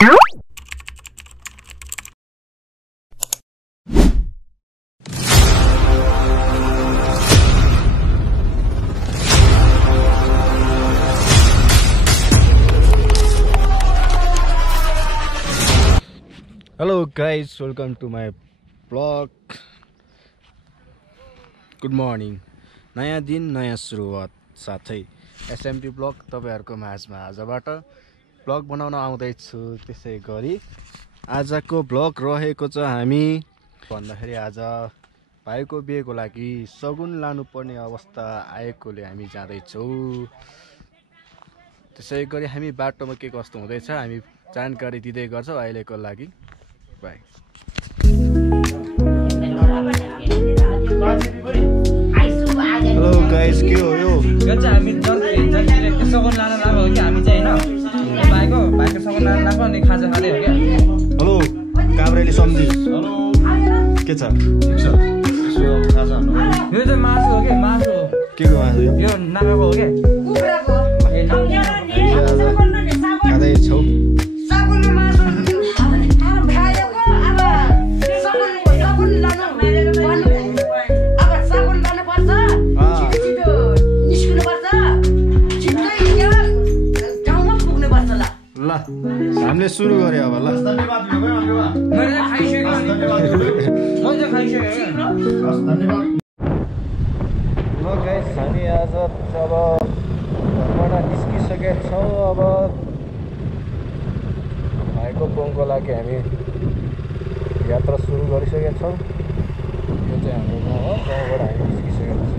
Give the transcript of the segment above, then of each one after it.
Hello guys, welcome to my vlog. Good morning. नयाँ दिन नयाँ सुरुवात साथै एसएमटी ब्लग तपाईहरुको माझमा आजबाट ब्लग बनाउन आउँदै छु। त्यसै गरी आजको ब्लग रहेको छ हामी भन्दाखेरि आज भाइको बिहेको लागि सगुन लानुपर्ने अवस्था आएकोले हामी जाँदै छौं। त्यसै गरी हामी बाटोमा के कस्तो हुँदैछ हामी जानकारी दिँदै गर्छौं अहिलेको लागि। बाइ। हेलो गाइस, के हो यो? यो चाहिँ हामी जति सगुन लान लाग्यो कि हामी चाहिँ हैन भाइको सगुन लान लाग्यो अनि खाजा खादै हो के। हेलो काभ्रेली सम्झी। हेलो के छ? ठीक छ। खाजा यो चाहिँ मासु हो के, मासु हो। के को मासु यो? यो नागाको हो के, कुखुराको। ए खादै छौ? सगुन मासु भाइको सगुन लानु अब सगुन गर्नु पर्छ। छिटो निस्किनु पर्छ, छिटै यो ठाउँमा पुग्नु पर्छ। ल हामीले सुरु गरे अब। ल धन्यवाद मैले खाइसकेँ, मैले खाइसकेँ। धन्यवाद। ल गाइस, हामी आज अब घरबाट निस्किसकेका छौँ। अब भाइको बोङको लागि हामी यात्रा सुरु गरिसकेका छौँ। यो चाहिँ हाम्रो गाउँ हो, गाउँबाट हामी निस्किसकेका छौँ।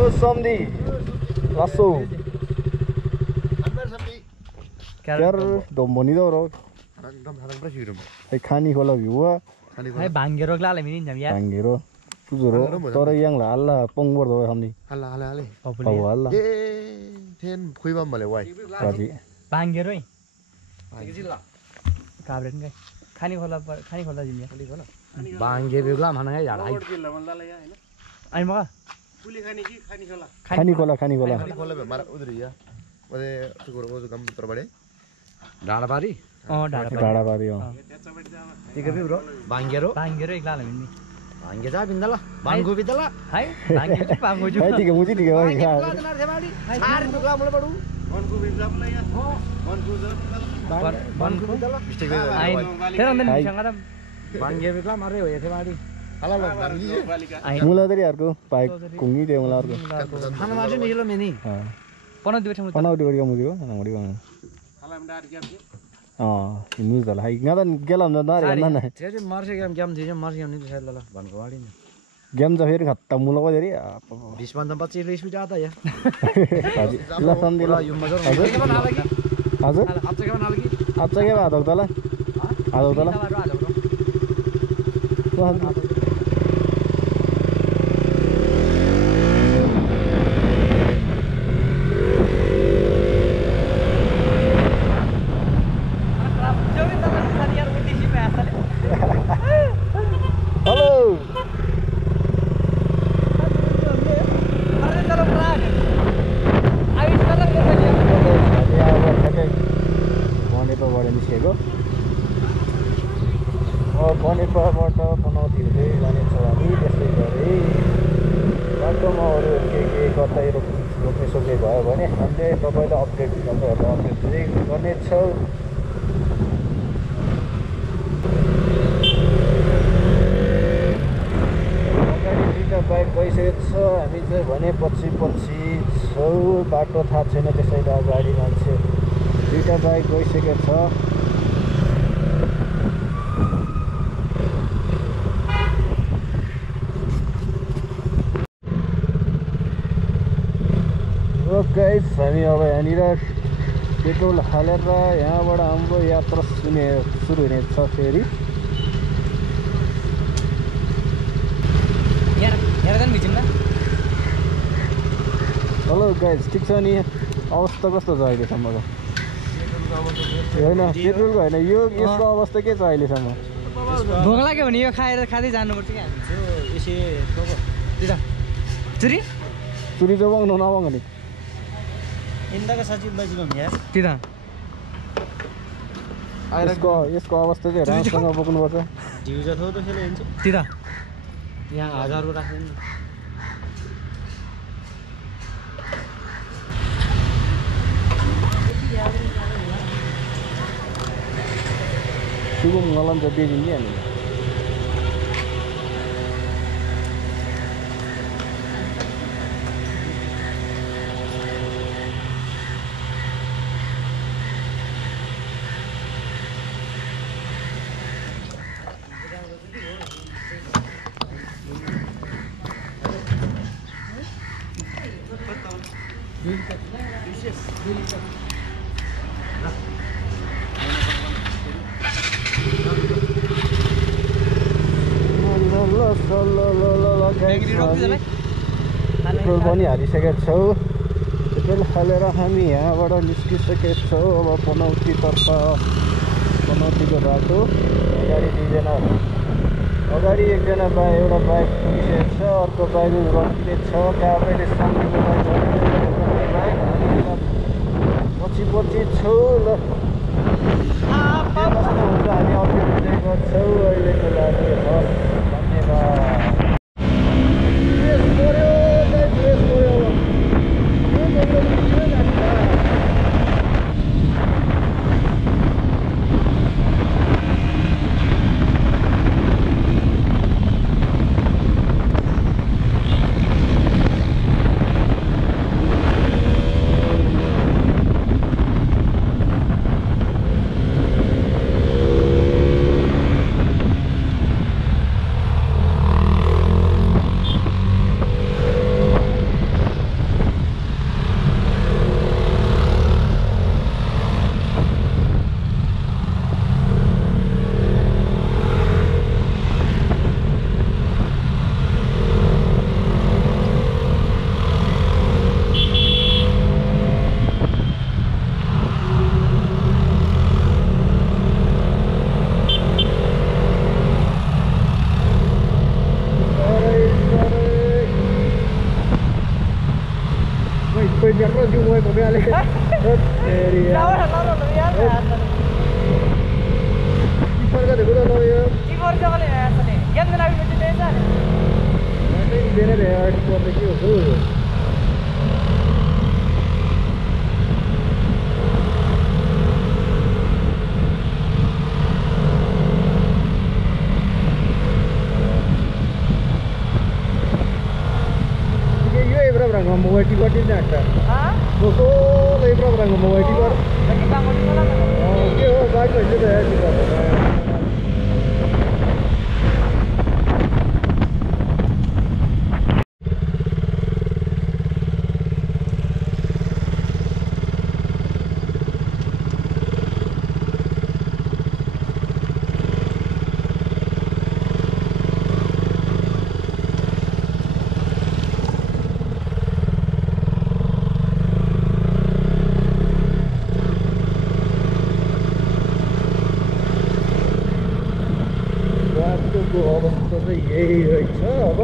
ओ सम्धी लासो यार दोम्बोनी दो रो खानी खोला भ्यूवा है भांगेरो लाले मिनिन जम यार भांगेरो तुझरो तोरे yang la alla pongbor do hamni alla alla ए थेन खुइबम मले वाइ राजी भांगेरो है जिल्ला काब्रेन गए खानी खोला जिल्ला बांगे बेगला माने यार हाइ अनि मगा खानी खोला खोला मारा उधरिया ओले तुको रोज गम तर बडे डाडाबारी डाडाबारी हो ठीक है ब्रो बांगेरो एक लाले मिनि भांगे जा बिन्दला बांगो बिन्दला है बांगो जो है ठीक है मुझे ठीक है भाई चार टुकड़ा मोले पडू वनको बिन्दला या हो वनको बिन्दला मिस्टेक आई तेरा अंदर निशंगा था बांगे बेगला मारे हो येथे मारी हला लो बांगी मुला तरी यार को पाइक कुंगी दे मुला को खाना मारे निलो मेनी हां पनो दिवस पनो दिवस मुझे को ना मुड़ी को हला में डार गया इन्नु जला high ngada gelam na dare na na thế मार्से game थिए मार्से गेम नि साइड लला भनको वाडी नि गेम त फेरि खत्ता मुला को देरी 20 बन्दा 25 रेस भी जाता है हजुर ल सम्झी ल यो मजर हजुर के बना लगी हजुर आपसे के बना लगी आपसे के बात होता ला आदो ला कनेपाबाट पनौती हुँदै जानेछौँ हामी। त्यसै गरी बाटोमा अरू के कतै रोक्ने सोचे भयो भने हामीले तपाईँलाई अपडेट गर्नेछौँ। अगाडि दुईवटा बाइक गइसकेको छ, हामी चाहिँ भने पछि छौँ। बाटो थाहा छैन त्यसैले अगाडि मान्छे दुईवटा बाइक गइसकेको छ। गाइस हामी अब यहाँनिर पेट्रोल हालेर यहाँबाट हाम्रो यात्रा सुरु हुनेछ फेरि। हेलो गाइस, ठिक छ नि? अवस्था कस्तो छ अहिलेसम्मको? होइन पेट्रोलको होइन, यो यसको अवस्था के छ अहिलेसम्म? भोक लाग्यो भने यो खाएर खाँदै जानुपर्छ क्या चुरी चुरी चाहिँ वाङ्नु नवाङ नि त्यता यसको अवस्था चाहिँ राम्रोसँग बोक्नुपर्छ त्यता यहाँ 1000 राख्नु नि सुगम नलम चाहिँ दिइदिन्छ हामी पेट्रोल पनि हालिसकेका छौँ पेट्रोल हालेर हामी यहाँबाट निस्किसकेका छौँ अब पनौतीतर्फ पनौतीको बाटो अगाडि एकजना एउटा बाइक पुगिसकेको छ अर्को बाइक रकिरहेको छ काबैले सामने बाइक पछि छौँ ल कस्तो हुन्छ हामी अप्डेट गर्छौँ अहिलेको लागि हस् धन्यवाद Perro di huevo, véale. Mau tiba di sana? Hah? Betul, lagi berapa orang mau tiba? Lagi bangun di mana? Oh, iya, bagus juga ya juga. अवस्था चाहिँ यही रहेछ अब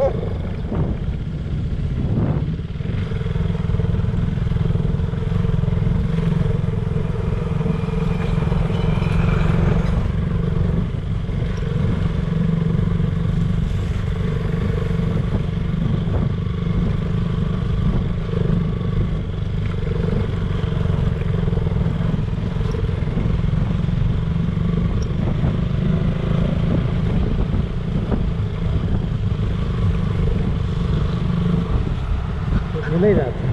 नहीं जाता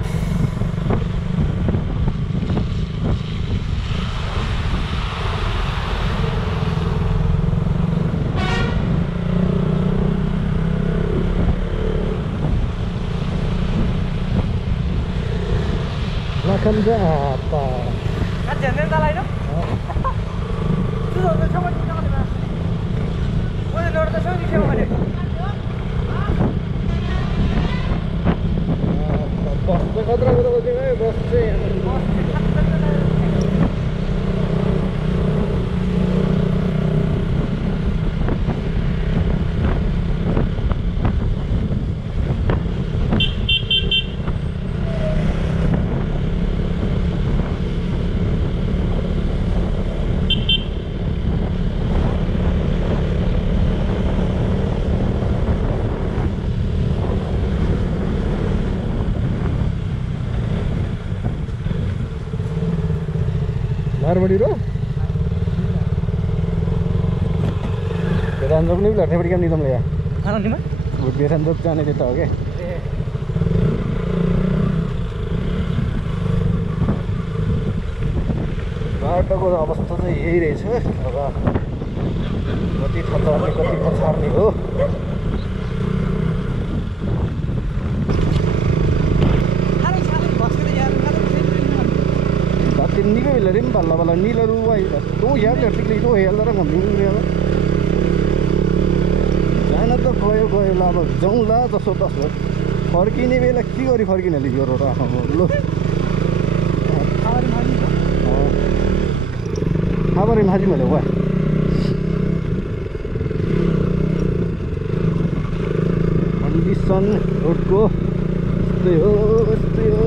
makan apa? Kan jangan salah itu. Itu udah coba jangan mana. Udah luar tu coba coba mana. Bos, berkata bos बारबडी र बेरान joke नि लट्नेपट्टि काम नि तुमले यहाँ आनन्दीमा बेरान जोक जाने त्यता हो क्या बाटोको अवस्था चाहिँ यही रहेछ अब कति थचार्ने कति पछार्ने हो निकै बेला पनि बल्ल बल्ल निलहरू तँ याद टिक्ली तँ हेल्दा र घुम्नु जान त गयो गयो ल अब जाउँला जसो तसो फर्किने बेला के गरी फर्किने यो रोड लु खबरै माझी मैले वा कन्डिसन रोडको यस्तै हो यस्तै हो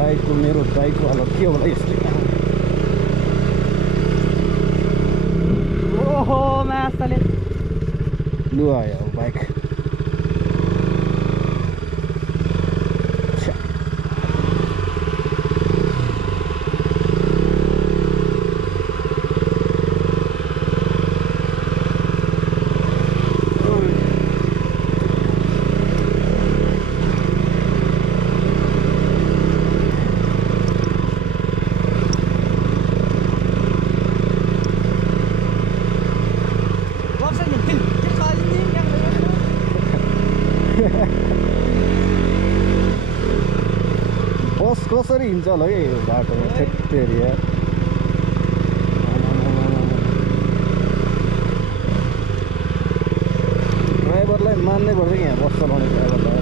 बाइकको मेरो बाइकको हालत के होला यस्तै ओहो मास्तले लु आयो अब बाइक बस कसरी हिँड्छ होला है यो बाटोमा ठेक्टेरी ड्राइभरलाई मान्नै पर्छ कि यहाँ बस चलाउने ड्राइभरलाई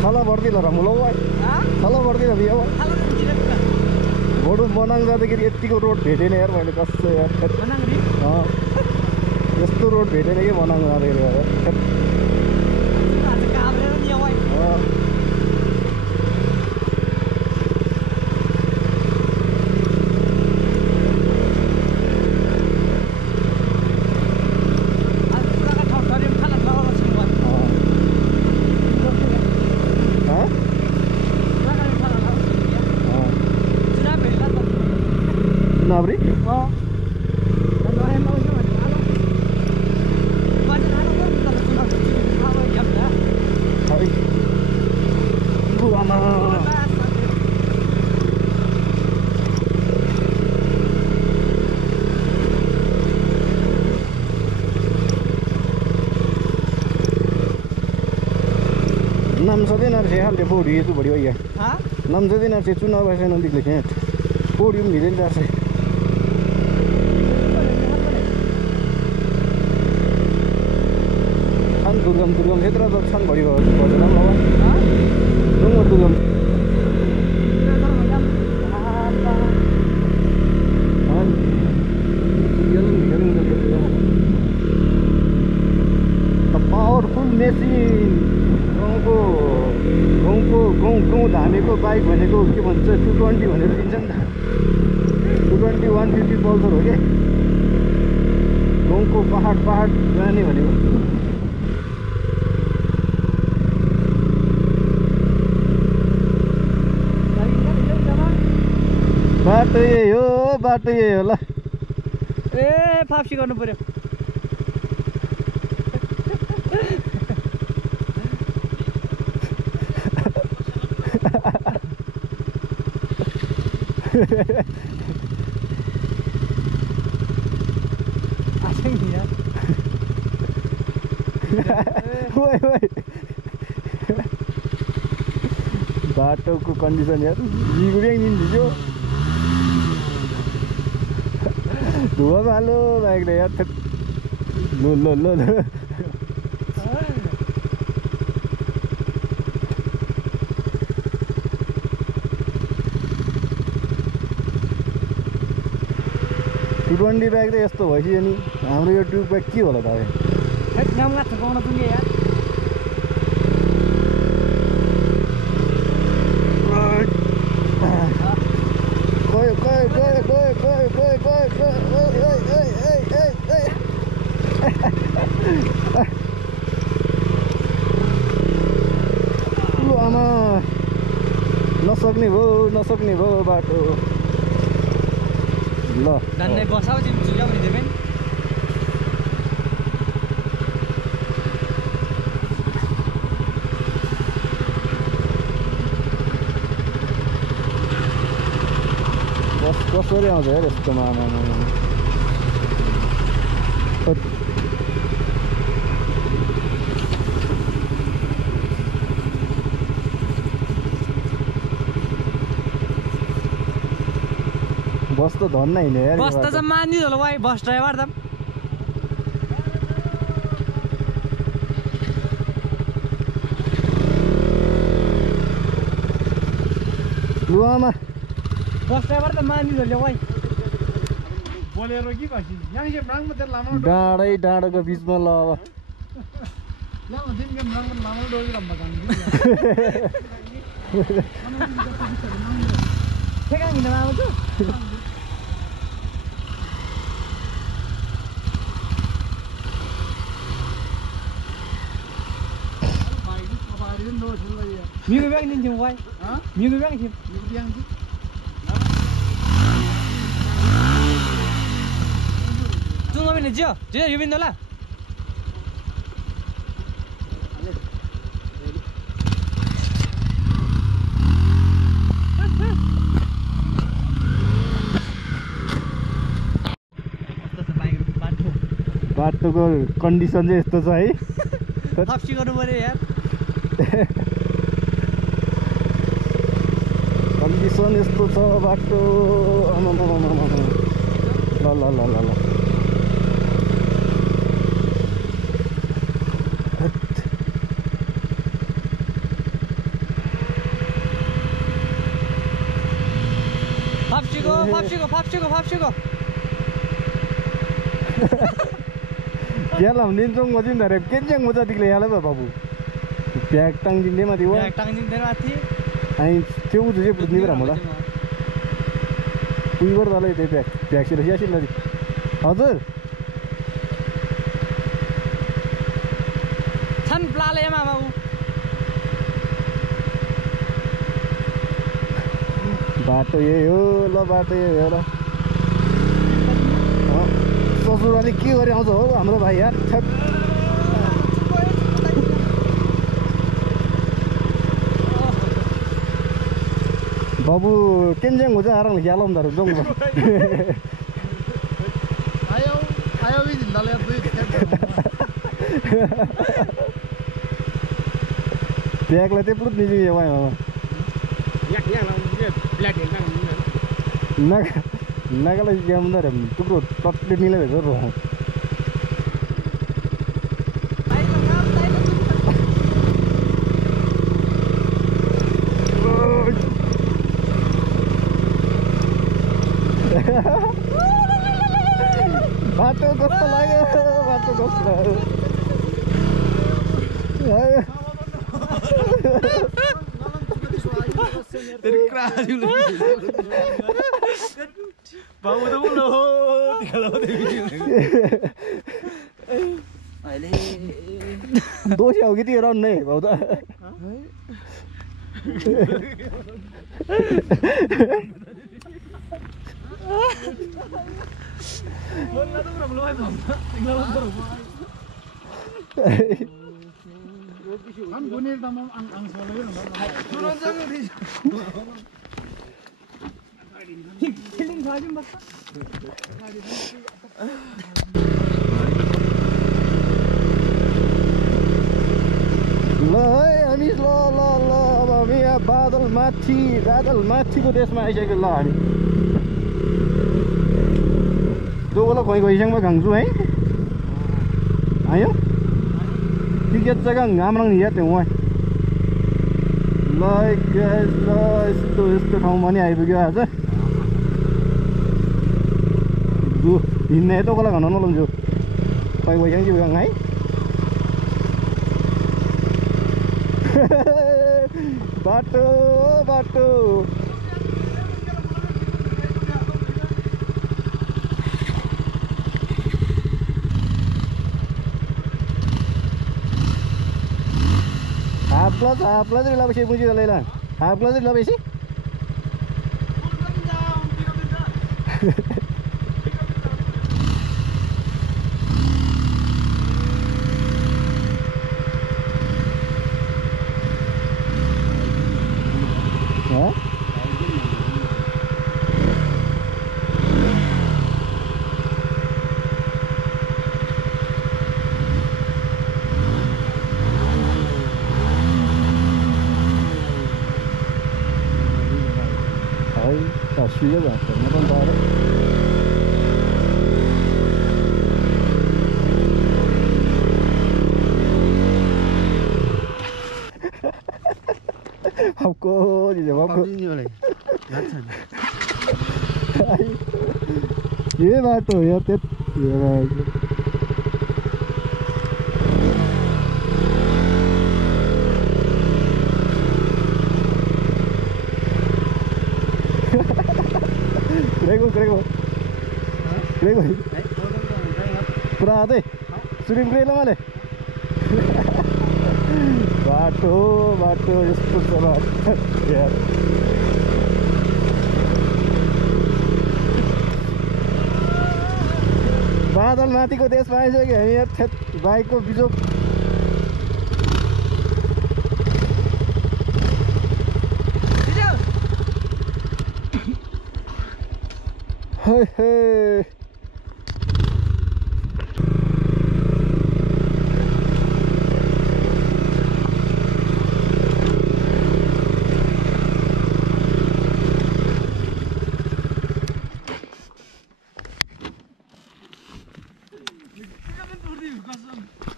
थला पर्दिला र मुलौ थला पर्दिन बिहा रोड बनाङ जाँदाखेरि यतिको रोड भेटेन यार मैले कस्तो यार यस्तो रोड भेटेन कि बनाङ जाँदाखेरि Nabri? नम्सदै नर्से हाल्यो बोडी तू बड़ी भैया नम्सदै नर्से चुनाव भएछ नदिकले खेत पोडियम भिदै नर्से छन् दुर्गम क्षेत्र त छन् बढी बजेन दुर्गम पावरफुल मेसिन गाउँ धामेको बाइक भनेको के भन्छ 220 भनेर दिन्छ नि त 220 150 पल्सर हो क्या गाउँको पहाड जाने भनेको बाटो यही हो ल ए फाप्सी गर्नु पर्यो बाटोको कन्डिसन यार जिगुर्याङ दिन्छु धुवा हालो बाइकले यार ल टुटवन्डी बाइक त यस्तो भइसक्यो नि हाम्रो यो ट्युब बाइक के होला त नाम गाछ गाउन पुग्यो यार आमा नसक्ने भयो बाटो ल धन्ने बसाउ दिन्छु ल्याउने देबेन बस कसरी आउँछ यार यस्तोमा बस त धन्न हिँड्यो यार बस त मानिस होला भाइ बस ड्राइभर त लुआमा बस ड्राइभर त मानिस होला भाइ बोलेरो कि भाइ यहाँ के ब्राङ मते लामो डाँडोको बिचमा ल अब लामो दिन के ब्राङ मते लामो डोरी रम्बा गान्दी ठेगाङ हिँड्न आउँछ Minggu biang nih cuma, minggu biang sih. Minggu biang sih. Tunggu apa nih Jo? Jo, yubin dulu lah. बाटोको कन्डिसन चाहिँ यस्तो छ है हाप्सी गर्नु पर्यो यार कन्डिसन यस्तो छ बाटो ल ल ल ल ल फाप्सीको याला निन्चोङ मजिन धरे केन्च्याङ मजातिकले याला बाबु प्याक टाङदिँदै माथि हो माथि अनि त्यो उजु चाहिँ बुझ्ने कुरा होला उइबाट तलै त्यो प्याकसित यासिल हजुर छन् प्लालेमा बाबु बाटो यही हो ल बाटो यही हो ल ससुराले के गरे आउँछ हो हाम्रो भाइ यार बाबु केन्ज्याङ हो चाहिँ आरामले यालम दारु जाउँ आयो भी जिंदा ले दुई ब्यागलाई चाहिँ पुरुत निस्कियो यहाँ मामा नागालाई ग्याउँदा टुक्रो टट्ले मिलेर हेर बाटो कस्तो लाग्यो बाटो कस्तो दोषी हो कि त्यो रहने भाउ त kan gunir tamam ang solo yun turun sa ngudi फिलिङ खादिम बस्छ ल है हामी ल ल ल अब हामी यहाँ बादल माथिको देशमा आइसक्यो ल हामी जोगोला खोइ खोइसँगमा घाङ्छु है आयो टिकट जग्गा घामरङ या त्यो वहाँ ल ल यस्तो ठाउँमा नि आइपुग्यो आज हिँड्ने itu kalau nggak nolong juga, pakai wajang juga ngai. Batu. Clutch रे लाबेसी पुंजी लेला हाफ क्लच रे लाबेसी हाँ suya ba nó con to đấy học cô gì vậy học như này dễ ba tuổi ya tết rồi Grego Pura deh surim grela male bato यस्तो छ यार बादल माथिको देश पाइसक्यो हामी यार बाइकको बिजोक हे हे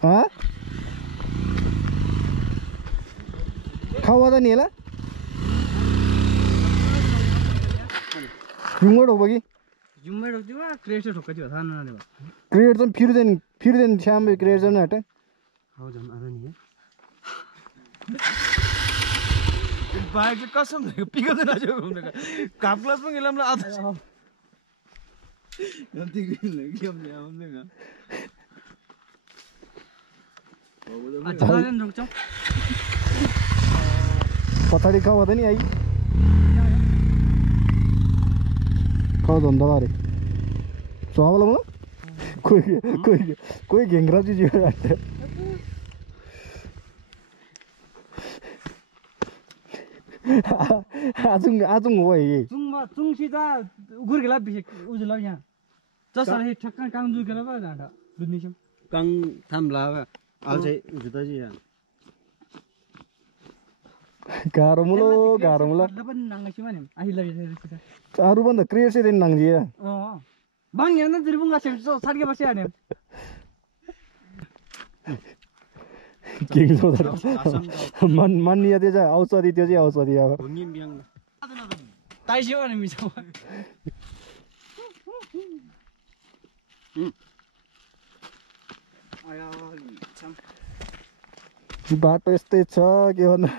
हाँ खावा था नहीं है ला जुम्मड़ हो बगी जुम्मे ठोक्थ्यो वा क्रेट चाहिँ ठोक्क थियो थाहा नआने भयो क्रिएट त फिर्दैन श्याम क्रिएट गर्न हटे हो जम आधा नि बाइक कसम पिकअप नजाऊ घुम्ने काप क्लास पनि गेलमला आधा गन्ती गेम ले आउँदैन अच्छा रुक जाऊ पछाडि खावा त नि आई खावा धन्दा बारे स्वावला म कोही घेङ्ग्रा चीज आजुङ हो ये चुङ सिधा गुर्गेला बिसे उजुला यहाँ जसरा हे ठक्क काङ जुकेर पो जाँदा दुनिसम काङ थाम्ला आउँछ जुत्ता जी गाह्रो मुला पनि नाङ्गसी भने आइ लगे अरु भन्दा क्रिएट चाहिँ नाङ्जिए बङ हेर्न त्रिपुङ गाछ साडके बसी हाने किङ मान्य त्यो चाहिँ औषधि त्यो चाहिँ औषधि अब ताइस्यो भने मिस बाटो यस्तै छ के भन्नु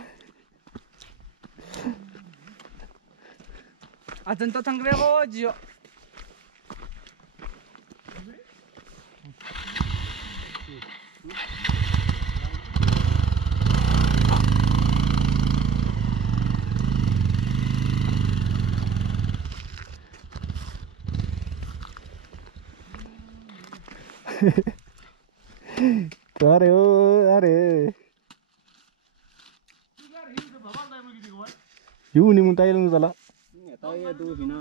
अचन त थङ्ग्रे हो जियो अरे ओ अरे यू नि मुताइल न तला ताय दो बिना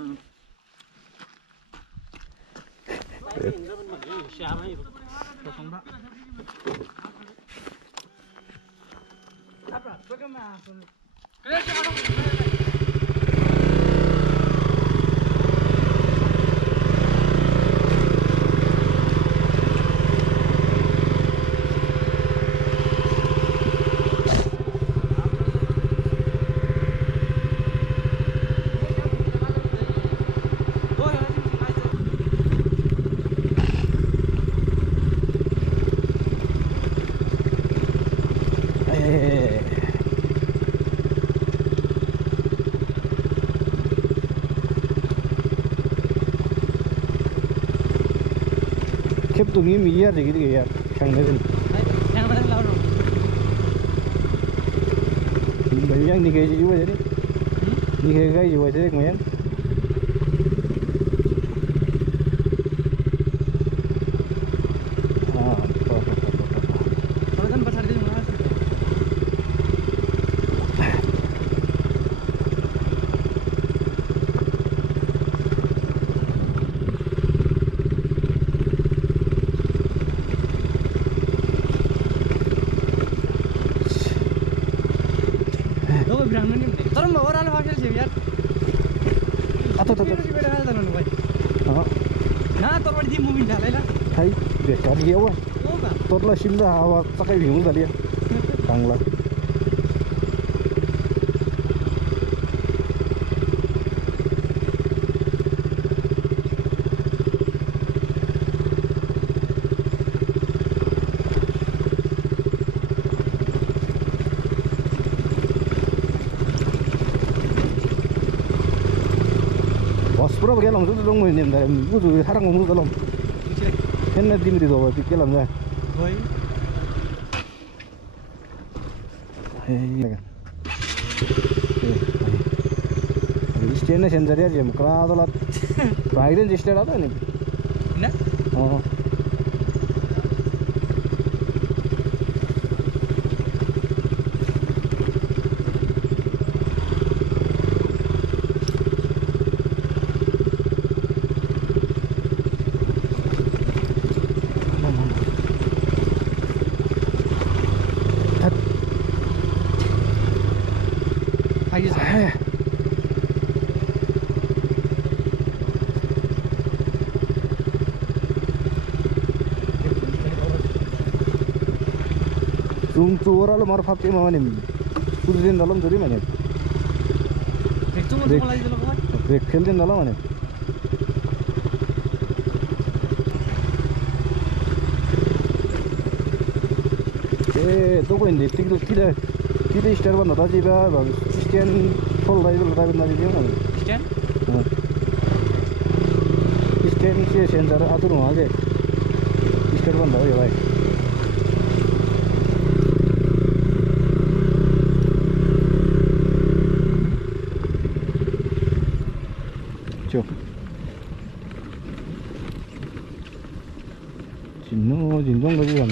श्यामै पसंदा आपरा तोकेमा सुन खेप तो गेम यार देखिए यार सांगने दिन यहाँ पर लाउनु yang ni kayak juga jadi. Ni kayak juga jadi kemudian. तर म ओरालो फाटेर छु यार Atau nah तरबाट दि मुभी ढालेला Hai, बेकार गया हुआ हो बा तोरला शिमला हवा सकाळी भिवून झाली चांगला Pura pakai langsung tu dong ni, dah. Bukan harang ngomong dalam. Kena dimri doa, tiket lam dah. Boy. Hei, Stay na sensor ya, jam kerana tu lah. Ride stay ada ni. Na? Oh. Orang lu marah fakir mana ni? Kudrin dalam jadi mana? Break film dalam mana? Tu kau ini tidak star mana? Tadi ber scan full lagi nanti dia mana? Scan? Scan sih sensor atur mana ke? Star mana ya baik? Cuk. Jinong lagi kan.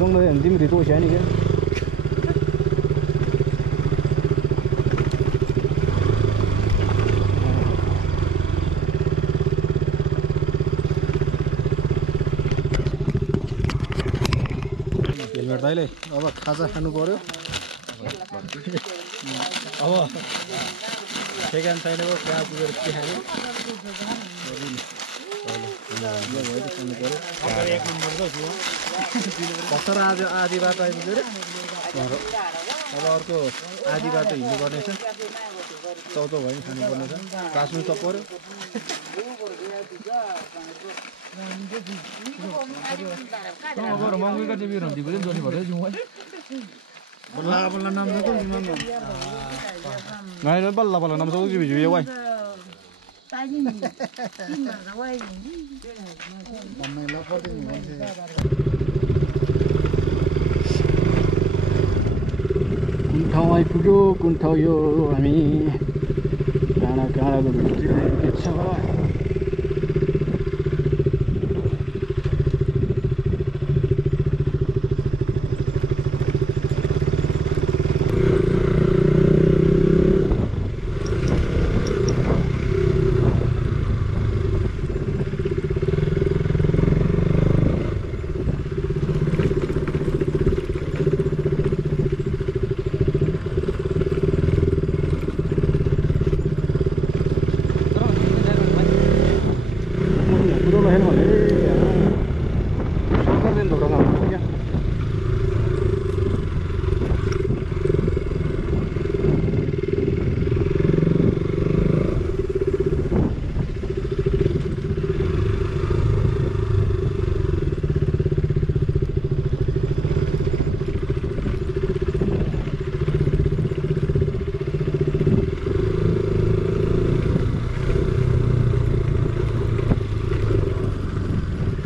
Tong lagi anjing di tu siapa ni ke? Helmet daile. Aba खाजा खानु पर्यो. अब ठेगान छैन पो कहाँ पुगेर के खाने भर्खर आज आधी बाटो आइपुग्यो रे अब अर्को आधी बाटो हिँड्नु पर्नेछ चौथो भयो नि खानुपर्नेछ काट्नु त पर्यो बल्ल नाम त को जिमान ngayon balla nam so jibi jibi wai कुण्ठाउँ आइपुग्यो कुण्ठाउँ यो हामी काँडाको भिडियो छ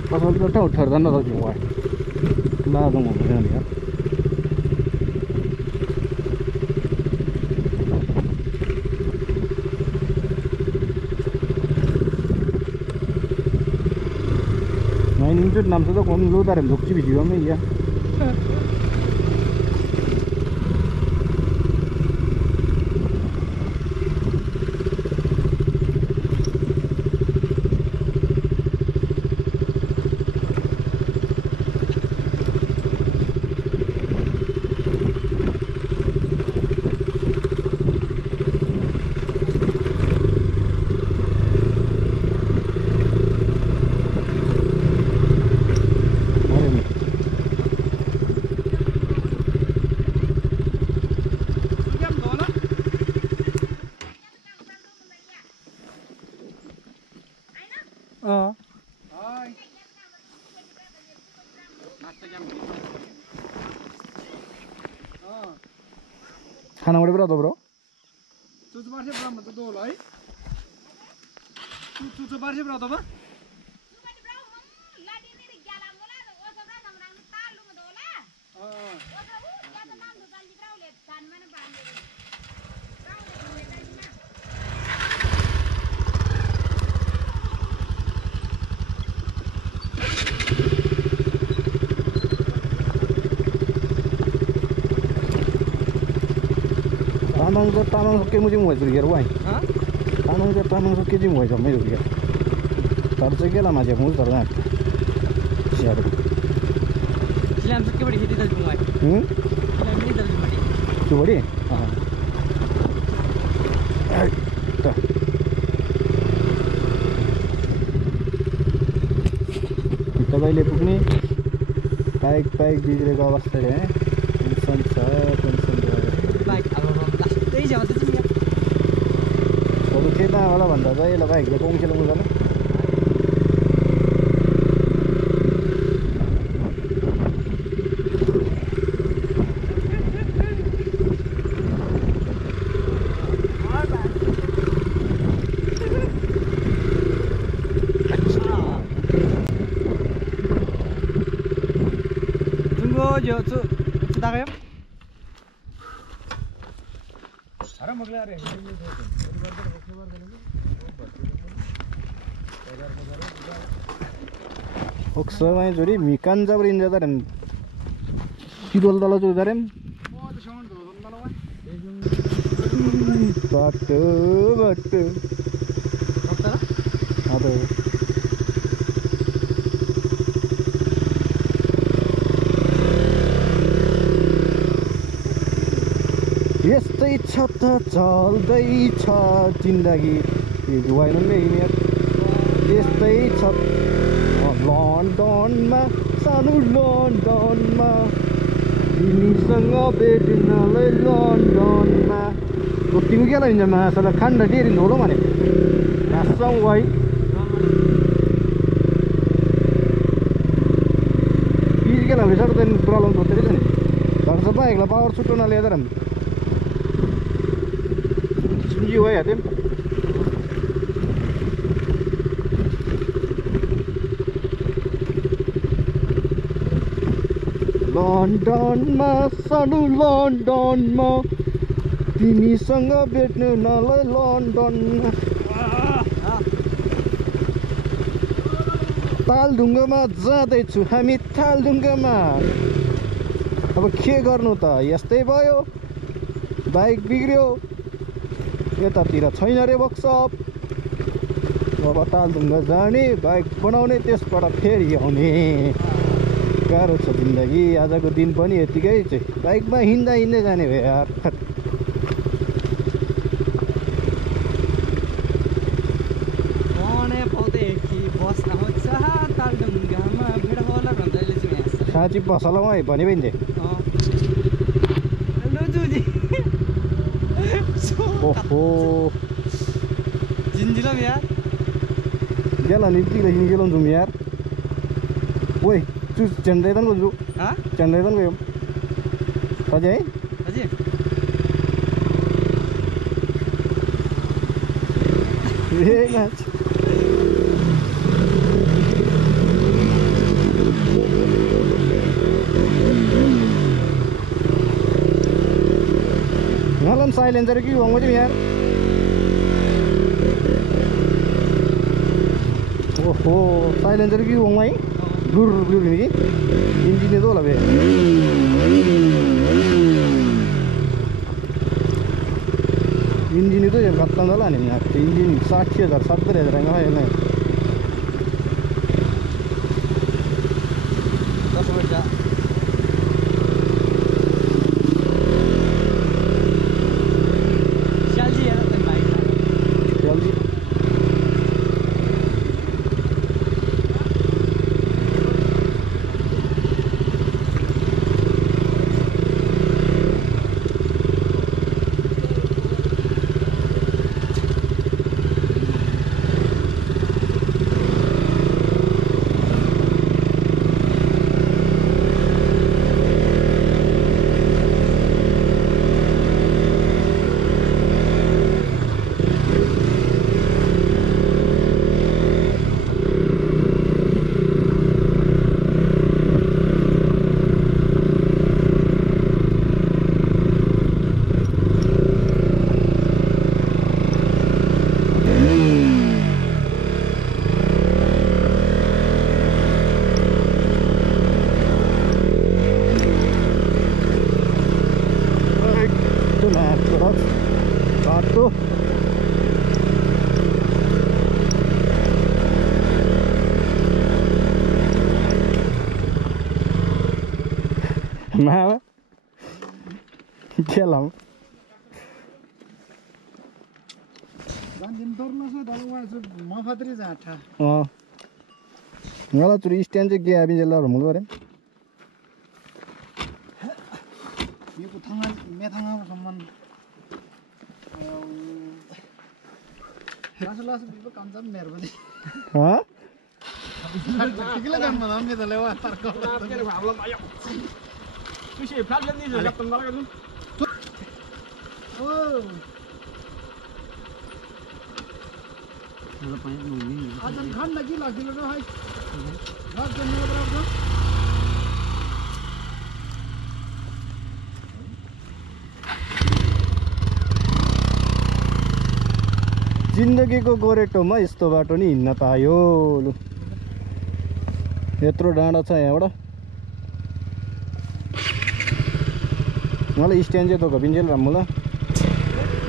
Pasal kita tahu terdan atau jual. लाजों हुँदैन यार Minute nằm xuống con lúa ta làm dục chứ bị gì không ấy खाना उड़े बरा दो ब्रो तुझ बार से बरा मत दो लाई तुझ बार से बरा दो बा Tamang ke musim muai tu kira wai. Tamang ke musim muai sama juga. Tarse ke lama je muai tarna. Siapa? Silam ke beri hiti dal muai. Silam ni dal muai. Tu beri? Dah. Kita kali lepuk ni. Baik bijre ka awastha hai. Tension cha, tension hai. Baik, त्यही जान्छ तिमी अरु खेतमा होला भन्दा चाहिँ यसलाई बाइकले कोङ खेल्नु गर्नु Tunggu jo sudah kayak Oksama juri mikan jabri inja darem kidol dala juri darem batu ado यस्तै छ त चल्दै छ जिन्दगी भएन नि यार यस्तै छ लन्डनमा सानो लन्डनमा तिमीसँग भेट्नलाई लन्डनमा तिमी के लाइन्छ मासला खान्दा डेरी नहोलो भने नाच्छौ भाइ बिज के लाइन्छ त प्रब्लम होते रहेछ नि घर सबै एकला पावर छुट्टो नलिएर जी हुआ याद है लन्डन में सानो लन्डन में तिमीसँग भेट्नु नलाई लन्डन तालढुङ्गामा जाँदैछु हामी तालढुङ्गामा अब के गर्नु त यस्तै भयो बाइक बिग्रियो यतातिर छैन रे वर्कसप अब तालढुङ्गा जाने बाइक बनाउने त्यसबाट फेरि आउने गाह्रो छ जिन्दगी आजको दिन पनि यतिकै चाहिँ बाइकमा हिँड्दै जाने भयो यार साँच्ची पसलमा भने पनि ओहो जिन्जिलम यार गेला नि तिला गेलौँ जुम यार ओइ चुज चेन्नईदन गयो हाँ चेन्नईदन गयो अझै है अझै ए नाच साइलेन्सर कि होंगे तो यार ओहो साइलेन्सर कि होंगे ही गुर गुर नहीं इंजन तो लगे इंजन तो जब खत्म वाला नहीं यार इंजन 60,000 70,000 का है ना 10 मिनट का बाटो मामा के लाऊं मफात्री जाठा मलाई तुरी स्ट्यान्ड चाहिँ गया बिजेला र मुल गरे यो थाङा मेथाङा सम्मान लास बिबो कामजाम मेरबदी ह किला काम मदाम मे दले वा तरको के प्रॉब्लम आयो कुछ फ्लैट जल्दी से लपन वाला कर ओ आज खान लगी लागिलो न हाय रात के न बराबर जिन्दगीको गोरेटोमा यस्तो बाटो नि हिँड्न पायो लु यत्रो डाँडा छ यहाँबाट मलाई स्ट्यान्ड चाहिँ तो बिन्जेल राम्रो ल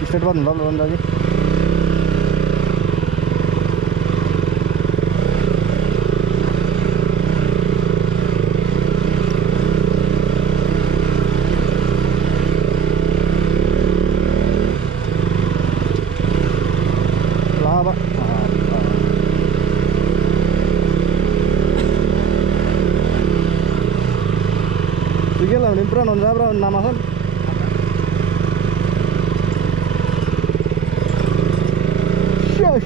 स्टेट बाद हुँदा ल दाजु Puran on zabra nama kan show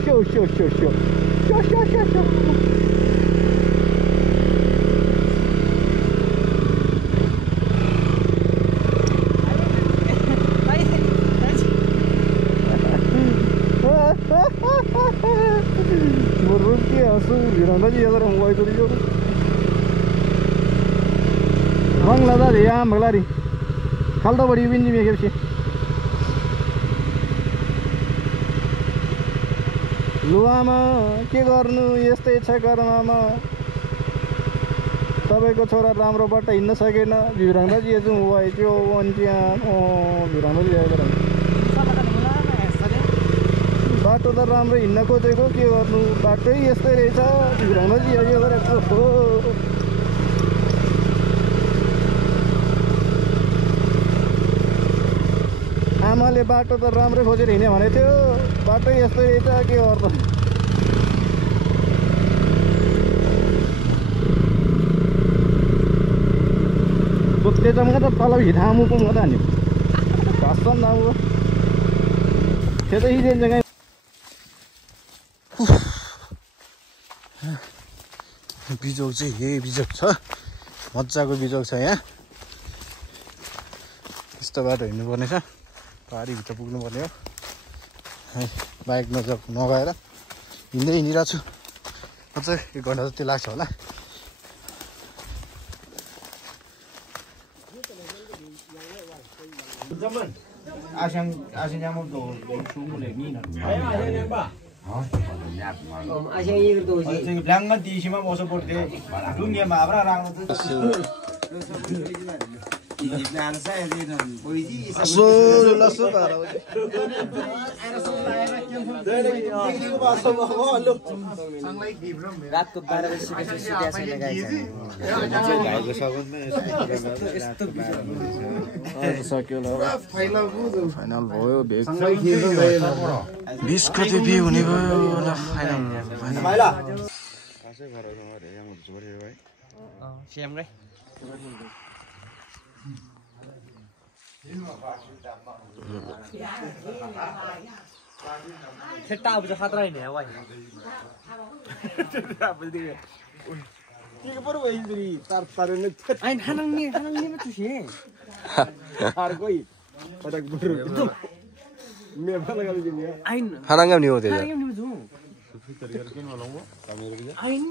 burung ki asu biranda ji agar huai kori jo Bangla da ya maglari kalda badi winji me gebsi लुआमा के गर्नु यस्तै छ कर्ममा तपाईको छोरा राम्रोबाट हिँड्न सकेन भिराङ्दा जी जाउँ भए त्यो वन्चिया ओ भिराङ्दा जी आएर बाटो त राम्रो हिँड्न खोजेको के गर्नु बाटै यस्तै रहेछ भिराङ्दा जी आयो गरेको हो आमाले बाटो त राम्रो खोजेर हिँड्ने भनेको थियो बाटो यस्तै रहेछ के गर्नु त्याच्यामुळे तर तल हिधामु पण होता नि पासन नामु त्यही जे जग्गा बिजोग चाहिँ हे बिजोग छ मज्जाको बिजोग छ यहाँ यस्तो बाटो हिँड्नु पर्ने छ पारी भित्र पुग्नु पर्ने हो है बाइक नगएर हिँड्दै हिँडिरहेको छु अझै 1 घण्टा जति लाग्छ होला रातको 12 बजीसकेपछि सुत्या छैन गाई फाइनल भयो भेज 20 गते बे हुने भयो होला फाइनल स्यामरै सेटा अब चाहिँ खतरा हैन भाइ के परो भइसरी तार तारले आइन हानङनी मा छुसे तार कोइ पटक बरु मे भला गले दिने आइन हानङम नि हो त्यो हानङम नि छु आइन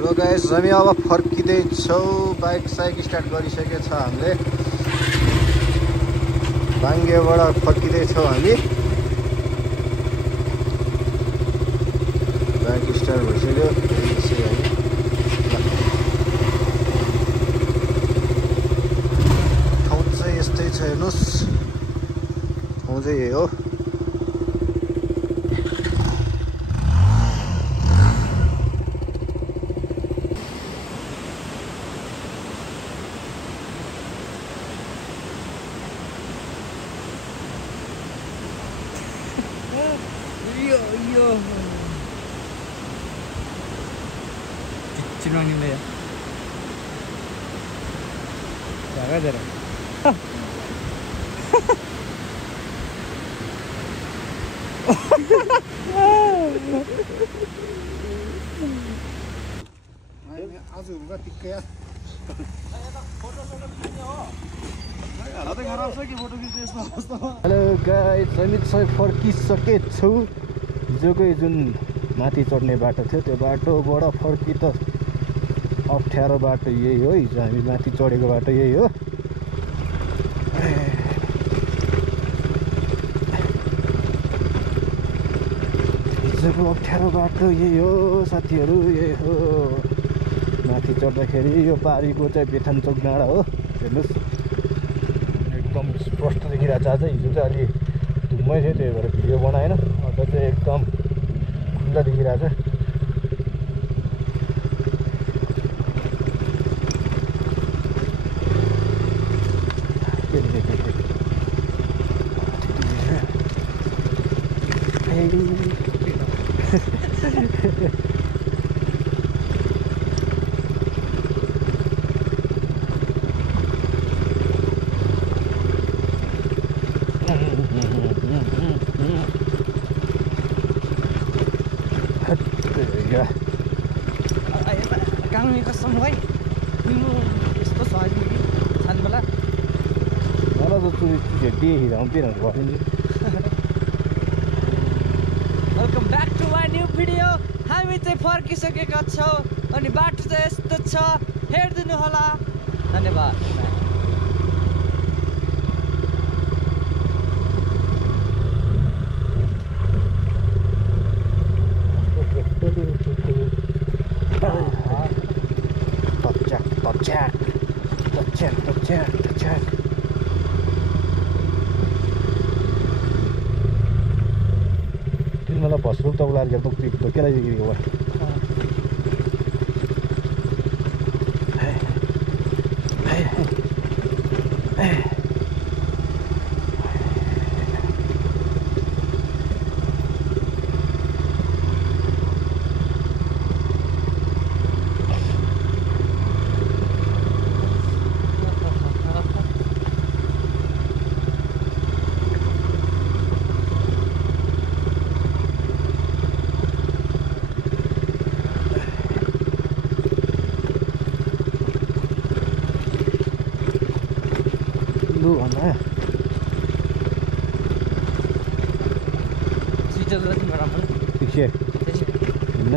ल गाइस हामी अब फर्किँदैछौँ बाइक साइक स्टार्ट गरिसकेको छ हामीले बाङ्गेबाट फर्किँदैछौँ हामी बाइक स्टार्ट भइसक्यो ठाउँ चाहिँ यस्तै छ हेर्नुहोस् ठाउँ चाहिँ यही हो चिनोनीले जागा जरा हेलो गाइस हामी चाहिँ फर्किसकेछौँ हिजोकै जुन माथि चढ्ने बाटो थियो त्यो बाटोबाट फर्कि त अप्ठ्यारो बाटो यही हो हिजो हामी माथि चढेको बाटो यही हो हिजोको अप्ठ्यारो बाटो यही हो साथीहरू यही हो माथि चढ्दाखेरि यो पारीको चाहिँ बेथानचोक डाँडा हो हेर्नुहोस् एकदम स्पष्ट देखिरहेको छ आज हिजो चाहिँ अलि धुम्मै थियो त्यही भएर भिडियो बनाएन आज चाहिँ एकदम खुल्ला देखिरहेको छ गाउँले कसम भाइ यस्तो छ अहिले छानबला मलाई त चुरी हिँडाउँदैन welcome back to my new video हामी चाहिँ फर्किसकेका छौँ अनि बाटो चाहिँ यस्तो छ हेरिदिनु होला धन्यवाद मलाई भस्रुक त उलाएर गेल त केलाई जिगिएको भयो लु भन्दा के हिँड्न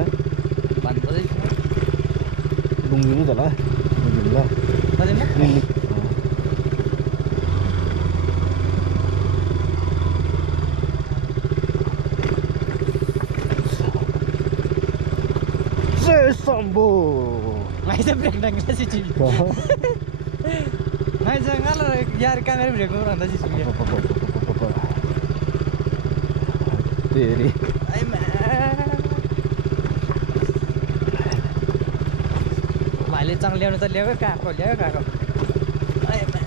लुङ्गिनु त होला Sambo. Mai sa break nang si Jimmy. Mai sa ngalo yaar camera break mo randa si Jimmy. Teri. Ai ma. Maile chang ल्याउनु त ल्यायो काको ल्यायो काको. Ai ma.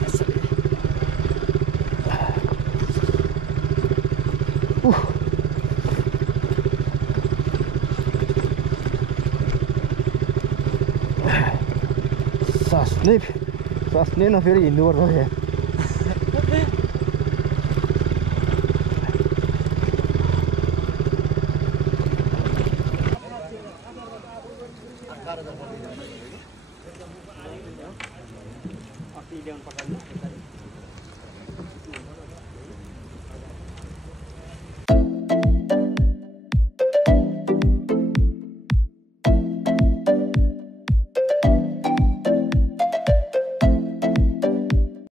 सास नै नफेरि हिँड्नुपर्छ यहाँ